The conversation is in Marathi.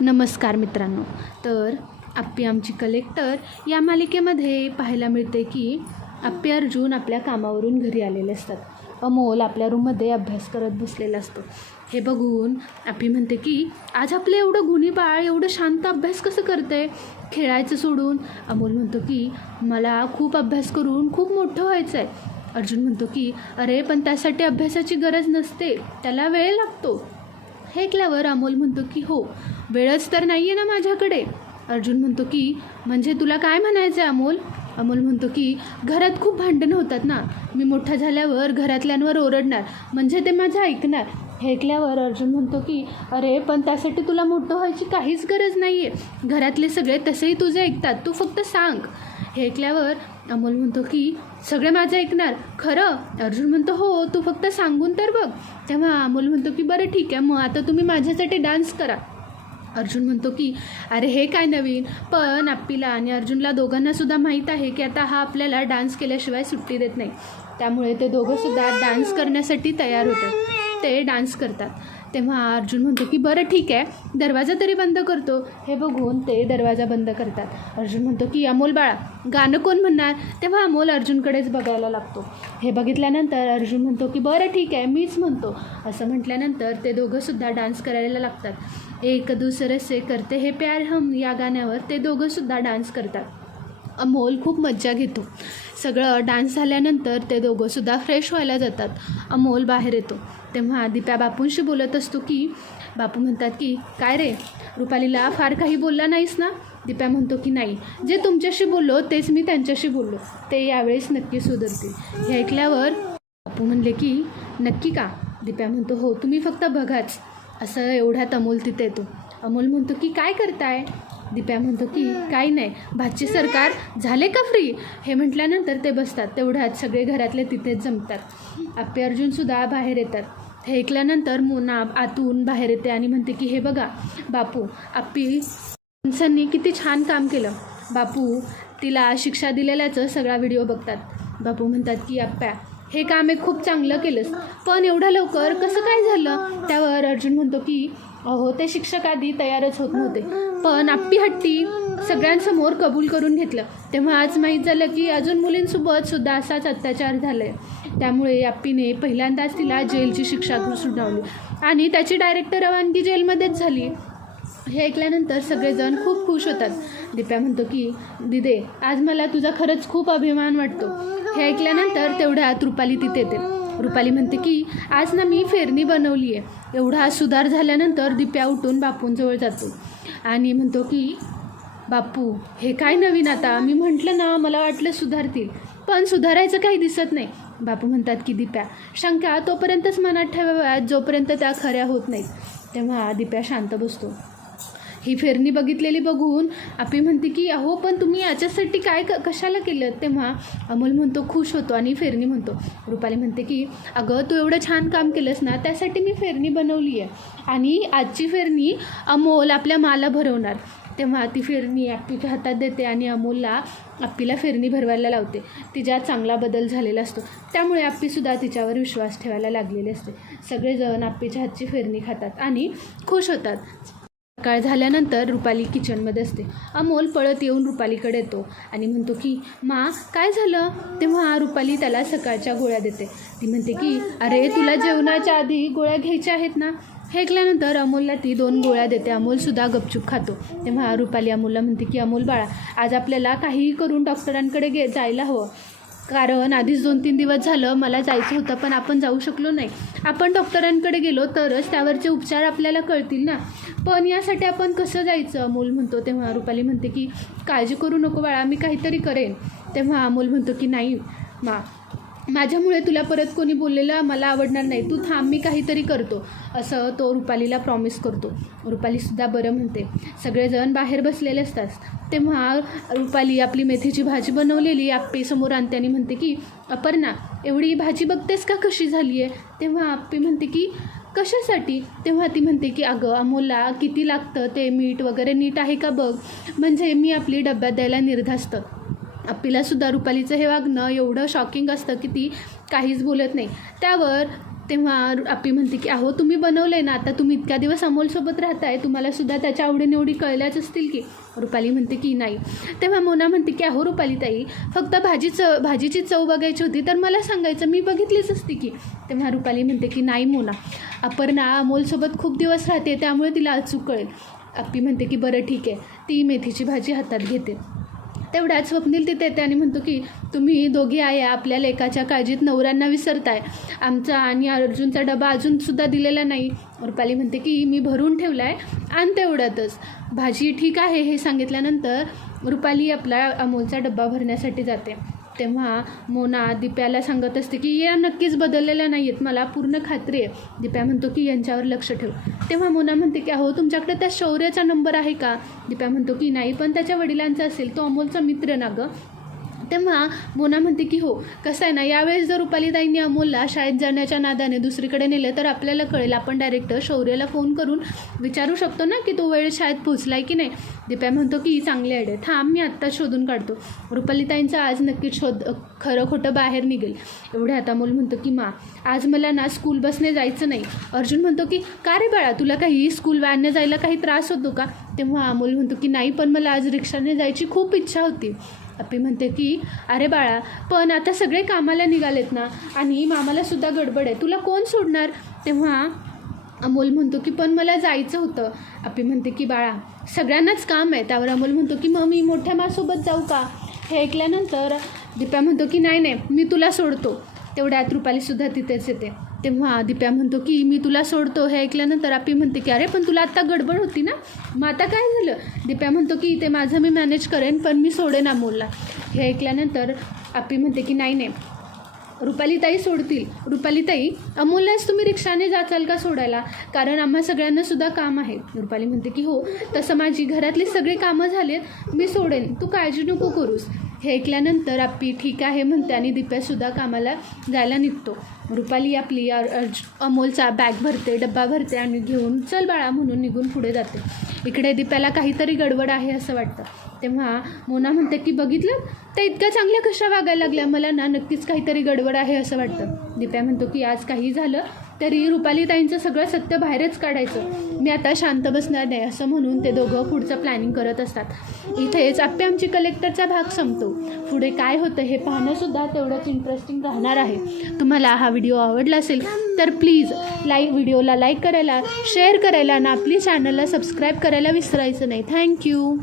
नमस्कार मित्रांनो. तर आप्पी आमची कलेक्टर या मालिकेमध्ये पाहायला मिळते की आप्पी अर्जुन आपल्या कामावरून घरी आलेले असतात. अमोल आपल्या रूममध्ये अभ्यास करत बसलेला असतो. हे बघून आप्पी म्हणते की आज आपलं एवढं गुणी बाळ एवढं शांत अभ्यास कसं करते खेळायचं सोडून. अमोल म्हणतो की मला खूप अभ्यास करून खूप मोठं व्हायचं आहे अर्जुन म्हणतो की अरे पण त्यासाठी अभ्यासाची गरज नसते. त्याला वेळ लागतो. हे ऐकल्यावर अमोल म्हणतो की हो वेळच तर नाही आहे ना माझ्याकडे. अर्जुन म्हणतो की म्हणजे तुला काय म्हणायचं आहे अमोल? अमोल म्हणतो की घरात खूप भांडणं होतात ना मी मोठा झाल्यावर घरातल्यांवर ओरडणार म्हणजे ते माझं ऐकणार. हे ऐकल्यावर अर्जुन म्हणतो की अरे पण त्यासाठी तुला मोठं व्हायची काहीच गरज नाही आहे घरातले सगळे तसेही तुझे ऐकतात तू फक्त सांग. हे ऐकल्यावर अमोल म्हणतो की सगळे माझं ऐकणार. खरं? अर्जुन म्हणतो हो तू फक्त सांगून तर बघ. तेव्हा अमोल म्हणतो की बरं ठीक आहे मग आता तुम्ही माझ्यासाठी डान्स करा. अर्जुन म्हणतो की अरे हे काय नवीन? पण आप्पीला आणि अर्जुनला दोघांना सुद्धा माहीत आहे की आता हा आपल्याला डान्स केल्याशिवाय सुट्टी देत नाही. त्यामुळे ते दोघंसुद्धा डान्स करण्यासाठी तयार होतात. ते डान्स करतात. तेव्हा अर्जुन म्हणतो की बरं ठीक आहे दरवाजा तरी बंद करतो. हे बघून ते दरवाजा बंद करतात. अर्जुन म्हणतो की अमोल बाळा गाणं कोण म्हणणार? तेव्हा अमोल अर्जुनकडेच बघायला लागतो. हे बघितल्यानंतर अर्जुन म्हणतो की बरं ठीक आहे मीच म्हणतो. असं म्हटल्यानंतर ते दोघंसुद्धा डान्स करायला लागतात. एक दुसरे से करते हे प्यार हम या गाण्यावर ते दोघंसुद्धा डान्स करतात. अमोल खूप मज्जा घेतो. सगळं डान्स झाल्यानंतर ते दोघंसुद्धा फ्रेश व्हायला जातात. अमोल बाहेर येतो. तेव्हा दिप्या बापूंशी बोलत असतो की बापू म्हणतात की काय रे? रुपालीला फार काही बोलला नाहीस ना? दिप्या म्हणतो की नाही. जे तुमच्याशी बोललो तेच मी त्यांच्याशी बोललो. ते यावेळेस नक्की सुधरतील. हे ऐकल्यावर बापू म्हणले की नक्की का? दिप्या म्हणतो हो तुम्ही फक्त बघाच. असं एवढ्यात अमोल तिथे येतो. अमोल म्हणतो की काय करताय? दिप्या म्हणतो की काही नाही. भाची सरकार झाले का फ्री हे म्हटल्यानंतर ते बसतात. तेवढ्यात सगळे घरातले तिथेच जमतात. आप्पे अर्जुनसुद्धा बाहेर येतात. फेकल्यानंतर मोना आतून बाहेर येते आणि म्हणते की हे बघा बापू आप्पी माणसांनी किती छान काम केलं. बापू तिला शिक्षा दिलेल्याचं सगळा व्हिडिओ बघतात. बापू म्हणतात की आप्प्या हे काम एक खूप चांगलं केलंस. पण एवढं लवकर कसं काय झालं? त्यावर अर्जुन म्हणतो की अहो ते शिक्षक आधी तयारच होत नव्हते. पण आप्पी हट्टी सगळ्यांसमोर कबूल करून घेतलं. तेव्हा आज माहीत झालं की अजून मुलींसोबत सुद्धा असाच अत्याचार झाला आहे त्यामुळे आप्पीने पहिल्यांदाच तिला जेलची शिक्षा सुनावली. आणि त्याची डायरेक्ट रवानगी जेलमध्येच झाली. हे ऐकल्यानंतर सगळेजण खूप खुश होतात. दिप्या म्हणतो की दिदे आज मला तुझा खरंच खूप अभिमान वाटतो. हे ऐकल्यानंतर तेवढ्यात रुपाली तिथे येते. रुपाली म्हणते की आज ना मी फेरणी बनवली आहे एवढा सुधार झाल्यानंतर दिप्या उठून बापूंजवळ जातो. आणि म्हणतो की बापू हे काय नवीन आता? मी म्हटलं ना मला वाटलं सुधारतील. पण सुधारायचं काही दिसत नाही. बापू म्हणतात की दिप्या शंका तोपर्यंतच मनात ठेवाव्यात जोपर्यंत त्या खऱ्या होत नाहीत. तेव्हा दिप्या शांत बसतो. ही फेरणी बघितलेली बघून आपी म्हणते की अहो पण तुम्ही याच्यासाठी काय क कशाला केलं? तेव्हा अमोल म्हणतो खुश होतो आणि फेरणी म्हणतो. रुपाली म्हणते की अगं तू एवढं छान काम केलंस ना त्यासाठी मी फेरणी बनवली आहे आणि आजची फेरणी अमोल आपल्या माला भरवणार. तेव्हा ती फेरणी आप्पीच्या हातात देते आणि अमोलला आप्पीला फेरणी भरवायला लावते. तिच्यात चांगला बदल झालेला असतो. त्यामुळे आप्पीसुद्धा तिच्यावर विश्वास ठेवायला लागलेले असते. सगळेजण आप्पीच्या हातची फेरणी खातात आणि खुश होतात. सकाळ झाल्यानंतर रुपाली किचनमध्ये असते. अमोल पळत येऊन रुपालीकडे येतो आणि म्हणतो की मा काय झालं? तेव्हा रुपाली त्याला सकाळच्या गोळ्या देते. ती म्हणते की अरे तुला जेवणाच्या आधी गोळ्या घ्यायच्या आहेत ना? फेकल्यानंतर अमोलला ती दोन गोळ्या देते. अमोलसुद्धा गपचूप खातो. तेव्हा रुपाली अमोलला म्हणते की अमोल बाळा आज आपल्याला काहीही करून डॉक्टरांकडे गे जायला हवं. कारण आधीच दोन तीन दिवस झालं मला जायचं होतं पण आपण जाऊ शकलो नाही. आपण डॉक्टरांकडे गेलो तरच त्यावरचे उपचार आपल्याला कळतील ना. पण यासाठी आपण कसं जायचं? अमोल म्हणतो तेव्हा रुपाली म्हणते की काळजी करू नको बाळा मी काहीतरी करेन. तेव्हा अमोल म्हणतो की नाही मा माझ्यामुळे तुला परत कोणी बोललेलं मला आवडणार नाही. तू थांब मी काहीतरी करतो. असं तो रुपालीला प्रॉमिस करतो. रुपालीसुद्धा बरं म्हणते. सगळेजण बाहेर बसलेले असतात. तेव्हा रुपाली आपली मेथीची भाजी बनवलेली आप्पी समोर आणते आणि म्हणते की अपर्णा एवढी भाजी बघतेस का कशी झाली आहे तेव्हा आप्पी म्हणते की कशासाठी? तेव्हा ती म्हणते की अगं अमोलला किती लागतं? ते मीठ वगैरे नीट आहे का बघ? म्हणजे मी आपली डब्यात द्यायला निर्धास्त. अप्पीलासुद्धा रुपालीचं हे वागणं एवढं शॉकिंग असतं की ती काहीच बोलत नाही. त्यावर तेव्हा रु- आपी म्हणते की अहो तुम्ही बनवलं आहे ना आता तुम्ही इतक्या दिवस अमोलसोबत राहताय तुम्हालासुद्धा त्याच्या आवडीनिवडी कळल्याच असतील की. रुपाली म्हणते की नाही. तेव्हा मोना म्हणते की अहो रुपाली ताई फक्त भाजी चव भाजीची चव बघायची होती तर मला सांगायचं मी बघितलीच असती की. तेव्हा रुपाली म्हणते की नाही मोना अपर्णा अमोलसोबत खूप दिवस राहते त्यामुळे तिला अचूक कळेल. अप्पी म्हणते की बरं ठीक आहे ती मेथीची भाजी हातात घेते. तेवढ्यात स्वप्नील तिथे येते आणि म्हणतो की तुम्ही दोघी आया आपल्या लेखाच्या काळजीत नवऱ्यांना विसरताय. आमचा आणि अर्जुनचा डबा अजूनसुद्धा दिलेला नाही. रुपाली म्हणते की मी भरून ठेवला आहे आणि तेवढ्यातच. भाजी ठीक आहे हे सांगितल्यानंतर रुपाली आपला अमोलचा डब्बा भरण्यासाठी जाते. तेव्हा मोना दिप्याला सांगत असते की या नक्कीच बदललेल्या नाही आहेत मला पूर्ण खात्री आहे. दिप्या म्हणतो की यांच्यावर लक्ष ठेव. तेव्हा मोना म्हणते की अहो तुमच्याकडे त्या शौर्याचा नंबर आहे का? दिप्या म्हणतो की नाही पण त्याच्या वडिलांचा असेल. तो अमोलचा मित्र ना गं. तेव्हा मोना म्हणते की हो कसं आहे ना यावेळेस जर रुपालीताईंनी अमोलला शाळेत जाण्याच्या नादाने दुसरीकडे नेलं तर आपल्याला कळेल आपण डायरेक्ट शौर्याला फोन करून विचारू शकतो ना की तो वेळ शाळेत पोचलाय की नाही? दिप्या म्हणतो की चांगली आयडिया थांब मी आत्ता शोधून काढतो. रुपालीताईंचा आज नक्कीच शोध खरं खोटं बाहेर निघेल. एवढे आता अमोल म्हणतो की मा आज मला ना स्कूल बसने जायचं नाही. अर्जुन म्हणतो की का रे बाळा तुला काही स्कूल व्हॅनने जायला काही त्रास होतो का? तेव्हा अमोल म्हणतो की नाही पण मला आज रिक्षाने जायची खूप इच्छा होती. अप्पी म्हणते की अरे बाळा पण आता सगळे कामाला निघालेत ना आणि मामाला सुद्धा गडबड आहे. तुला कोण सोडणार? तेव्हा अमोल म्हणतो की पण मला जायचं होतं. अप्पी म्हणते की बाळा सगळ्यांनाच काम आहे. त्यावर अमोल म्हणतो की मग मी मोठ्या मासोबत जाऊ का? हे ऐकल्यानंतर दिप्या म्हणतो की नाही नाही मी तुला सोडतो. तेवढ्यात रुपालीसुद्धा तिथेच येते. तेव्हा आदिप्या म्हणतो की मी तुला सोडतो. हे ऐकल्यानंतर आपी म्हणते की अरे पण तुला आत्ता गडबड होती ना? मग आता काय झालं? दिप्या म्हणतो की ते माझं मी मॅनेज करेन पण मी सोडेन अमोलला. हे ऐकल्यानंतर आपी म्हणते की नाही नाही. रुपालीताई सोडतील. रुपालीताई अमोललाच तुम्ही रिक्षाने जाचाल का सोडायला? कारण आम्हा सगळ्यांना सुद्धा काम आहे. रुपाली म्हणते की हो तसं माझी घरातली सगळी कामं झालीत मी सोडेन. तू काळजी नको करूस. हे ऐकल्यानंतर आपली ठीक आहे म्हणते आणि दिप्यासुद्धा कामाला जायला निघतो. रुपाली आपली अर्ज अमोलचा बॅग भरते डब्बा भरते आणि घेऊन चल बाळा म्हणून निघून पुढे जाते. इकडे दिप्याला काहीतरी गडबड आहे असं वाटतं. तेव्हा मोना म्हणते की बघितलं? तर इतक्या चांगल्या कशा वागायला लागल्या? मला ना नक्कीच काहीतरी गडबड आहे असं वाटतं. दिप्या म्हणतो की आज काही झालं तरी रुपालीताईंचं सगळं सत्य बाहेरच काढायचं. मी आता शांत बसणार नाही असं म्हणून ते दोघं पुढचं प्लॅनिंग करत असतात. इथेच आप्पे आमची कलेक्टरचा भाग संपतो. पुढे काय होतं हे पाहणंसुद्धा तेवढंच इंटरेस्टिंग राहणार आहे. तुम्हाला हा व्हिडिओ आवडला असेल तर प्लीज लाईक व्हिडिओला लाईक करायला शेअर करायला आणि आपली चॅनलला सबस्क्राईब करायला विसरायचं नाही. थँक्यू